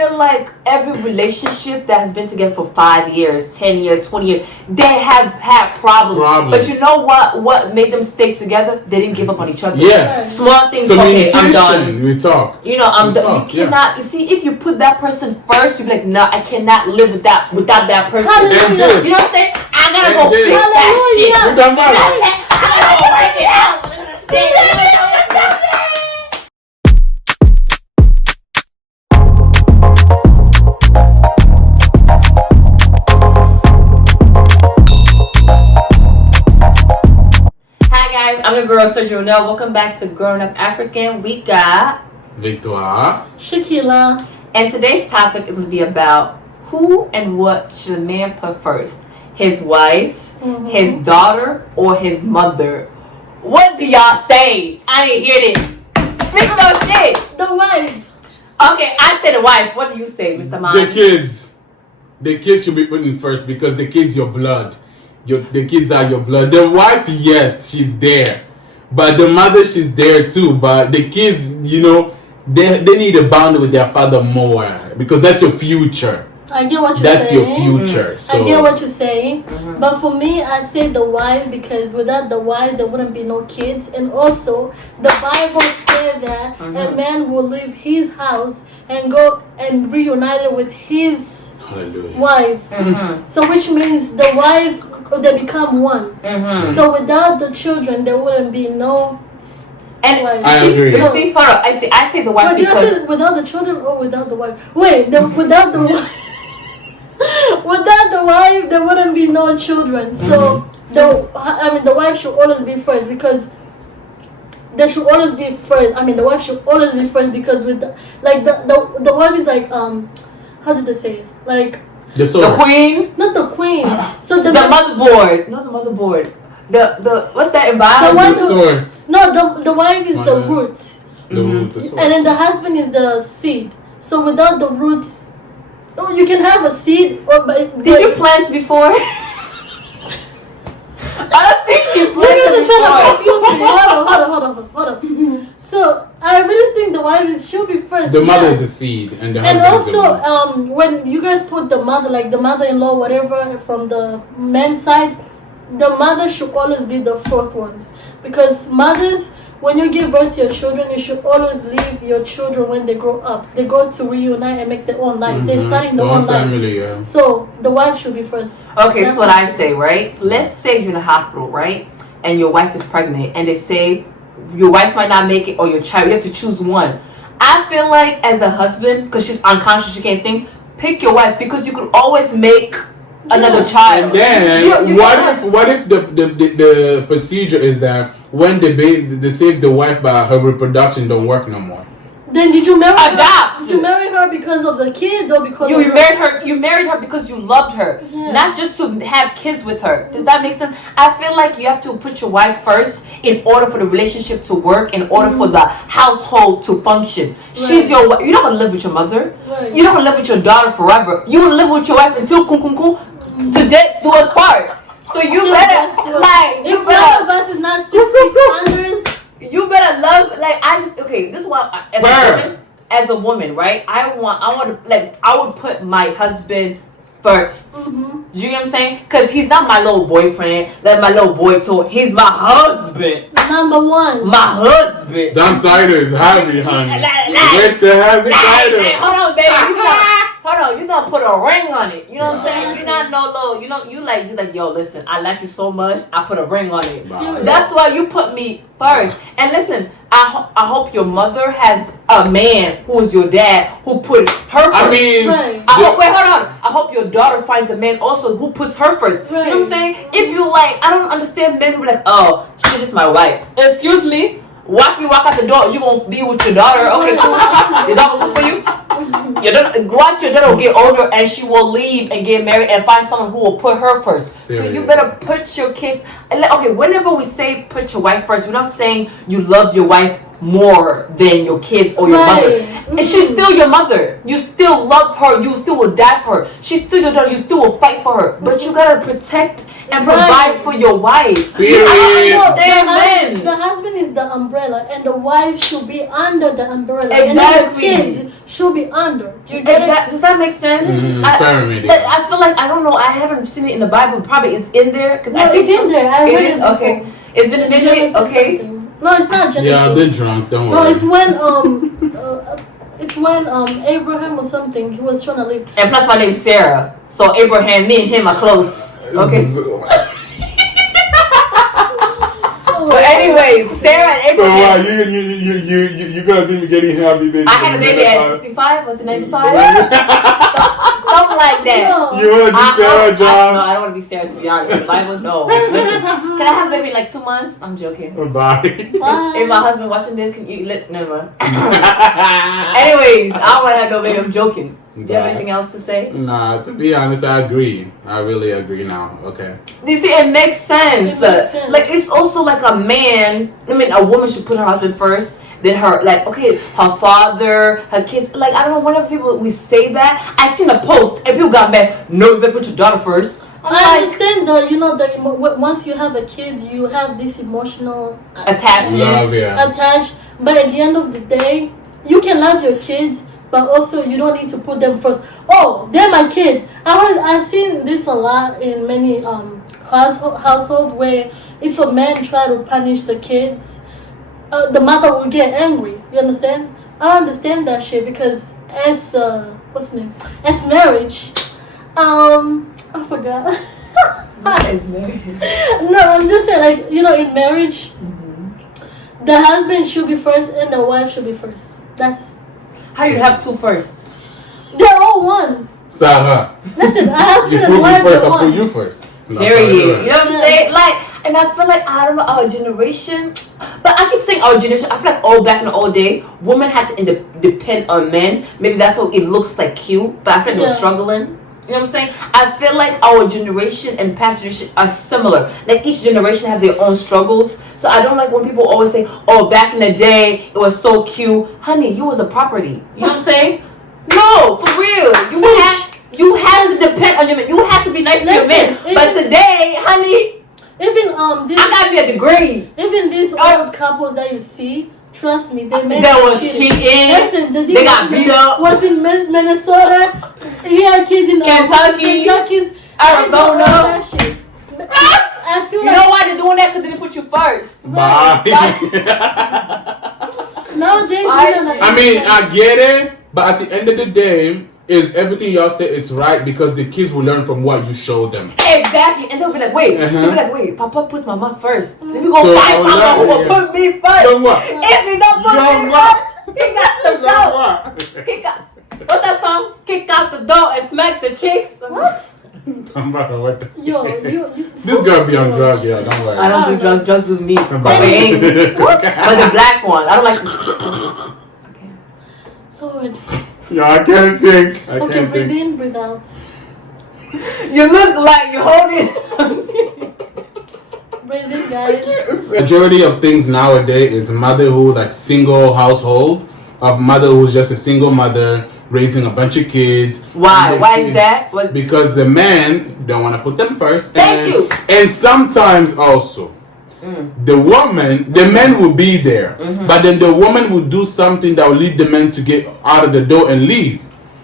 feel like every relationship that has been together for 5 years, 10 years, 20 years, they have had problems. But you know what made them stay together? They didn't give up on each other. Yeah. Small things. Okay, I'm done. We talk. You know, I'm done. You cannot. You see, if you put that person first, you be like, no, I cannot live without that person. You know what I'm saying? I gotta go fix that shit. I gotta go work it out. I'm your girl, Sergio. Welcome back to Growing Up African. We got Victoire, Shakila, and today's topic is going to be about who and what should a man put first: his wife, his daughter, or his mother. What do y'all say? I didn't hear this. Speak those shit. The wife. Okay, I said the wife. What do you say, Mr. Mom? The kids. The kids should be put in first because the kids your blood. The kids are your blood. The wife, yes, she's there. But the mother, she's there too. But the kids, you know, they need a bond with their father more. Because that's your future. I get what you're saying. That's your future. So. I get what you're saying. But for me, I say the wife because without the wife, there wouldn't be no kids. And also, the Bible said that a man will leave his house and go and reunite with his wife. So which means the wife, they become one. So without the children, there wouldn't be no. And wife. I agree. So, see, hold on. I say the wife because without the children or without the wife. Wait, without the wife. Without the wife, there wouldn't be no children. So the wife should always be first because. There should always be first. The wife should always be first because with the wife is like how did they say? Like the queen? Not the queen. So the motherboard. Not the motherboard. The what's that about? The source. No, the wife is the root. The root, the source. And then the husband is the seed. So without the roots, you can have a seed but did you plant before? I don't think she planted before. Hold on. So I really think the wife should be first. The mother is the seed, and the husband also, is the root. when you guys put the mother, like the mother-in-law, whatever, from the men's side, the mother should always be the fourth ones because mothers. When you give birth to your children, you should always leave your children when they grow up. They go to reunite and make their own life. They're starting their own family, life. So the wife should be first. Okay, that's what I say, right? Let's say you're in a hospital, right? And your wife is pregnant, and they say your wife might not make it, or your child. You have to choose one. I feel like as a husband, because she's unconscious, she can't think. Pick your wife because you could always make another child. And then what if the procedure is that when they save the wife but her reproduction don't work no more? Then did you marry her? Did you marry her because of the kids or because you married her? You married her because you loved her, not just to have kids with her. Does that make sense? I feel like you have to put your wife first in order for the relationship to work, in order for the household to function. She's your wife. You're not gonna live with your mother. You're not gonna live with your daughter forever. You gonna live with your wife until to death do us part. So you better if one of us is not 6 feet under. You better love this is why as a woman, right? I would put my husband first. Do you know what I'm saying? Because he's not my little boyfriend, like my little boy toy. He's my husband. Number one. My husband. That cider is heavy, honey. With the heavy cider. Hold on, baby. Hold on, you're gonna put a ring on it. You know what I'm saying? You're not no little, you're like, yo, listen, I like you so much, I put a ring on it. That's why you put me first. And listen, I hope your mother has a man who is your dad who put her first. I hope your daughter finds a man also who puts her first. You know what I'm saying? If you I don't understand men who be like, oh, she's just my wife. Excuse me? Watch me walk out the door. You gonna be with your daughter? Okay, cool. Your daughter cook for you. Watch your daughter get older and she will leave and get married and find someone who will put her first. So you better put your kids. Okay, whenever we say put your wife first, we're not saying you love your wife more than your kids or your mother. And she's still your mother. You still love her. You still will die for her. She's still your daughter. You still will fight for her. But you gotta protect and provide for your wife. The husband is the umbrella, and the wife should be under the umbrella. Exactly. And then the kids should be under. Do you get it? Does that make sense? I feel like, I don't know, I haven't seen it in the Bible. Probably it's in there. No, it's in there. I read it before. Okay. It's been admitted. Okay. No, it's not Genesis. Yeah, they're drunk. Don't worry. No, it's when Abraham or something, he was trying to live. And plus, my name's Sarah. So Abraham, me and him are close. Okay. But anyways, Sarah and Abraham. So you gonna be getting happy baby? I had a baby at 65. Was it 95? Something like that. No. You wanna be Sarah, John? No, I don't want to be Sarah, to be honest. The Bible, no. Listen, can I have a baby in like 2 months? I'm joking. Bye. If my husband watching this, can you let never? Anyways, I don't want to have no baby. I'm joking. Do you have anything else to say? Nah, to be honest, I agree. I really agree now. Okay. You see, it makes sense. Like, it's also like a man. I mean, a woman should put her husband first. Then her, like, okay, her father, her kids. Like, I don't know, whenever people, we say that, I seen a post and people got mad. No, you better put your daughter first. I understand though, you know, that once you have a kid, you have this emotional attachment. Attached. But at the end of the day, you can love your kids, but also you don't need to put them first. Oh, they're my kid. I've seen this a lot in many household where if a man try to punish the kids, the mother will get angry. You understand? I don't understand that shit because as what's the name? As marriage, I forgot. As marriage. No, I'm just saying, like, you know, in marriage, the husband should be first and the wife should be first. That's how you have two firsts. They're all one. Sarah. Listen, a husband and you wife first, are I'll put one. you first. No, period. You know what I'm saying? Like, and I feel like, I don't know, our generation, but I keep saying our generation, I feel like back in the old day, women had to depend on men. Maybe that's what it looks like cute, but I feel like they're struggling. You know what I'm saying? I feel like our generation and past generation are similar. Like, each generation have their own struggles. So I don't like when people always say, oh, back in the day, it was so cute. Honey, you was a property. You know what I'm saying? No, for real. You had to depend on your man. You had to be nice to your man. But today, honey, even I gotta be a degree. Even these old couples that you see, trust me, they was cheating. Listen, they got beat up. Was in Minnesota. He had kids in Kentucky, Arizona. I feel you know why they're doing that? Because they didn't put you first. Bye. Nowadays, I mean, I get it, but at the end of the day, is everything y'all say is right because the kids will learn from what you show them. Exactly, and they'll be like, wait, Papa puts my mom first. Then we go find someone who will put me first. Then what? If he don't put me first, he got the door. He got, what's that song? Kick out the door and smack the chicks. What? What the you this girl be on drugs, yeah, don't worry. I don't do drugs, drugs do me. But the black one, I don't like okay. Lord. Yeah, I can't think. Okay, breathe in, breathe out. You look like you're holding. Breathe in, guys. Majority of things nowadays is motherhood, like single household, of mother who's just a single mother raising a bunch of kids. Why? Why is that? Because the man don't want to put them first. Thank you. And sometimes also, the men will be there, but then the woman will do something that will lead the men to get out of the door and leave.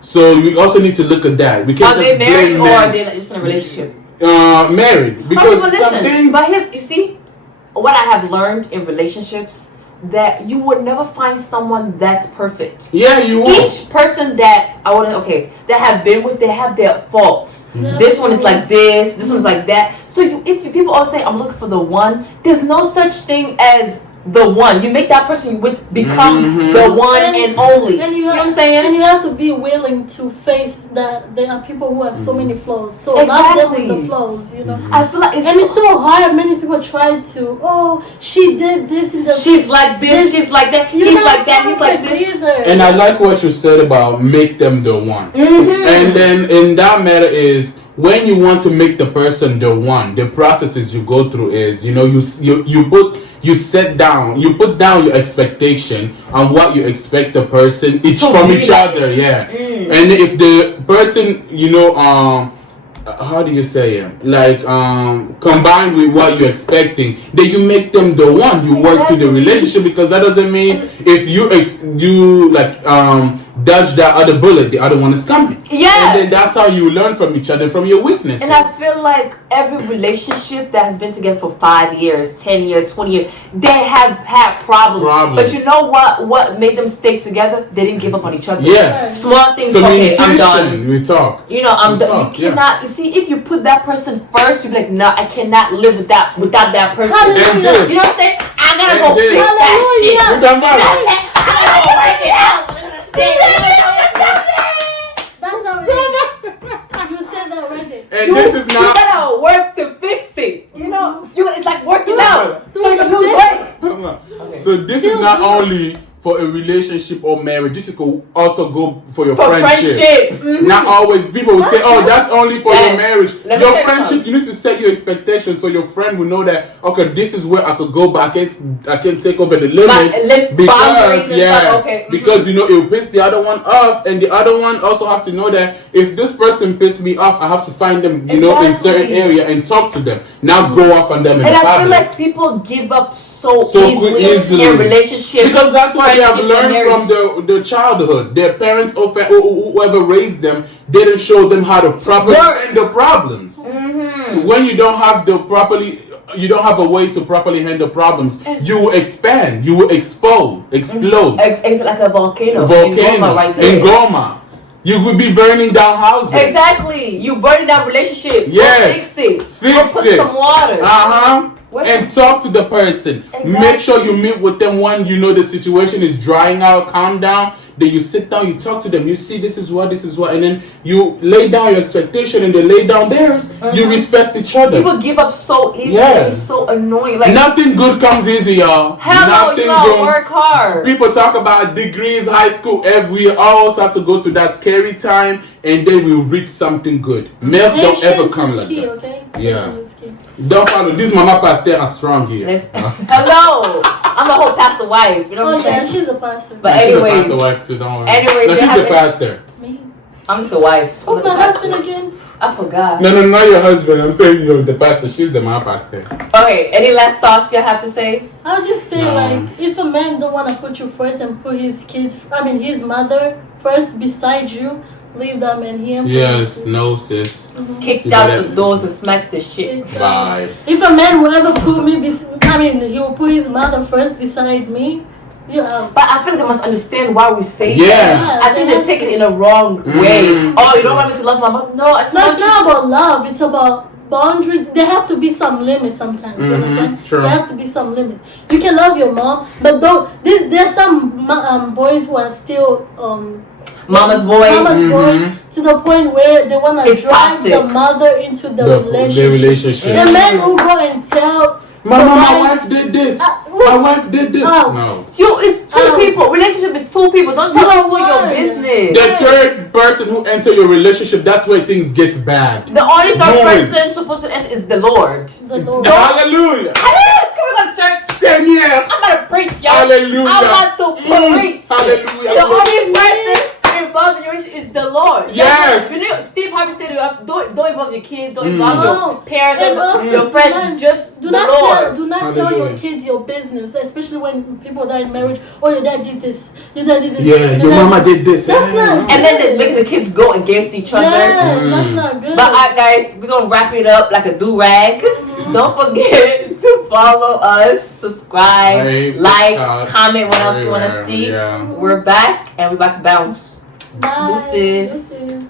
So we also need to look at that. We can't are they married or are they just in a relationship? Married. Because some things. But here's, you see, what I have learned in relationships, that you would never find someone that's perfect. Yeah, you won't. Each person that that have been with, they have their faults. This one is like this one is like that. So if people all say, I'm looking for the one, there's no such thing as the one. You make that person you would become the one and only. And you know what I'm saying? And you have to be willing to face that there are people who have so many flaws. So not them with the flaws, you know. I feel like it's so hard. Many people try to, she did this and she's like this, she's like that, he's like that, he's like this. Either. And I like what you said about make them the one. And then in that matter is when you want to make the person the one, the processes you go through is, you put down your expectation on what you expect the person each from each other, yeah. And if the person, how do you say it? Like combined with what you're expecting, then you make them the one. You work to the relationship, because that doesn't mean if you dodge that other bullet, the other one is coming. Yeah. And then that's how you learn from each other, from your weaknesses. And I feel like every relationship that has been together for 5 years, 10 years, 20 years, they have had problems. But you know what made them stay together? They didn't give up on each other. Yeah. Small things. Okay, I'm done. We talk. I'm done. You cannot. You see, if you put that person first, you be like, no, I cannot live without that person. You know what I'm saying? I gotta go fix that shit. I gotta go work it out. That's how it is. You said that already. And this is not. You gotta work to fix it. It's like working out. So you can lose weight. Okay. So this is not only for a relationship or marriage. This could also go for your friendship. Not always. People will say, "Oh, that's only for your marriage." Your friendship, you need to set your expectations so your friend will know that, okay, this is where I could go, but I can take over the limits because because it will piss the other one off, and the other one also have to know that if this person pissed me off, I have to find them, in certain area and talk to them. Not go off on them. And I feel like people give up so easily in relationships because that's why they have learned from the childhood. Their parents or whoever raised them didn't show them how to properly handle problems. When you don't have you don't have a way to properly handle problems, you will expand, you will explode. It's like a volcano. In Goma right there. In Goma. You would be burning down houses. Exactly. You burning down relationships. Yes. Fix it. Put some water. And talk to the person. Exactly. Make sure you meet with them when you know the situation is drying out. Calm down. Then you sit down, you talk to them. You see, this is what, and then you lay down your expectation and they lay down theirs. You respect each other. People give up so easily. Yes. It's so annoying. Like nothing good comes easy, y'all. Hell no, you gotta work hard. People talk about degrees, high school. We always have to go through that scary time, and then we'll reach something good. Milk don't ever come like that. Okay? Yeah. Don't follow. This mama pastor are strong here. Hello. I'm a whole pastor wife. You know what I'm saying? She's a pastor. But anyways. She's a pastor wife too, don't worry. Anyways, no, she's the pastor. Me? I'm the wife. Who's my husband again? I forgot. No, not your husband. I'm saying you're the pastor. She's the my pastor. Okay, any last thoughts you have to say? I'll just say, if a man don't want to put you first and put his mother first beside you, leave them and him. Yes, no, sis. Kicked out the doors and smacked the shit. Bye. If a man will ever put me, he will put his mother first beside me. Yeah. But I feel like they must understand why we say that. Yeah. I think they take it in a wrong way. Oh, you don't want me to love my mother? No, it's not about love. It's about boundaries. There have to be some limits sometimes. You understand? True. There have to be some limits. You can love your mom, but there's some boys who are still mama's boys to the point where they want to drive the mother into the relationship. The men who go and tell my wife did this. My wife did this. No. It's two people. Relationship is two people. Don't tell people your business. The third person who enter your relationship, that's where things get bad. The only third person supposed to enter is the Lord. Hallelujah. Come on, church. Seigneur. I'm about to preach, y'all. Hallelujah. I'm about to preach. Hallelujah. The only person involved in your relationship is the Lord. Yes. Steve Harvey said, don't involve your kids, don't involve your parents, your friends, just do the not Lord. Do not tell your kids your business, especially when people die in marriage. Oh, your dad did this. Your dad did this. Yeah, your mama did this. That's not. And then they make the kids go against each other. Yeah, that's not good. But alright, guys, we're gonna wrap it up like a do-rag. Don't forget to follow us, subscribe, like, comment what else you want to see. We're back and we're about to bounce. Bye. Deuces.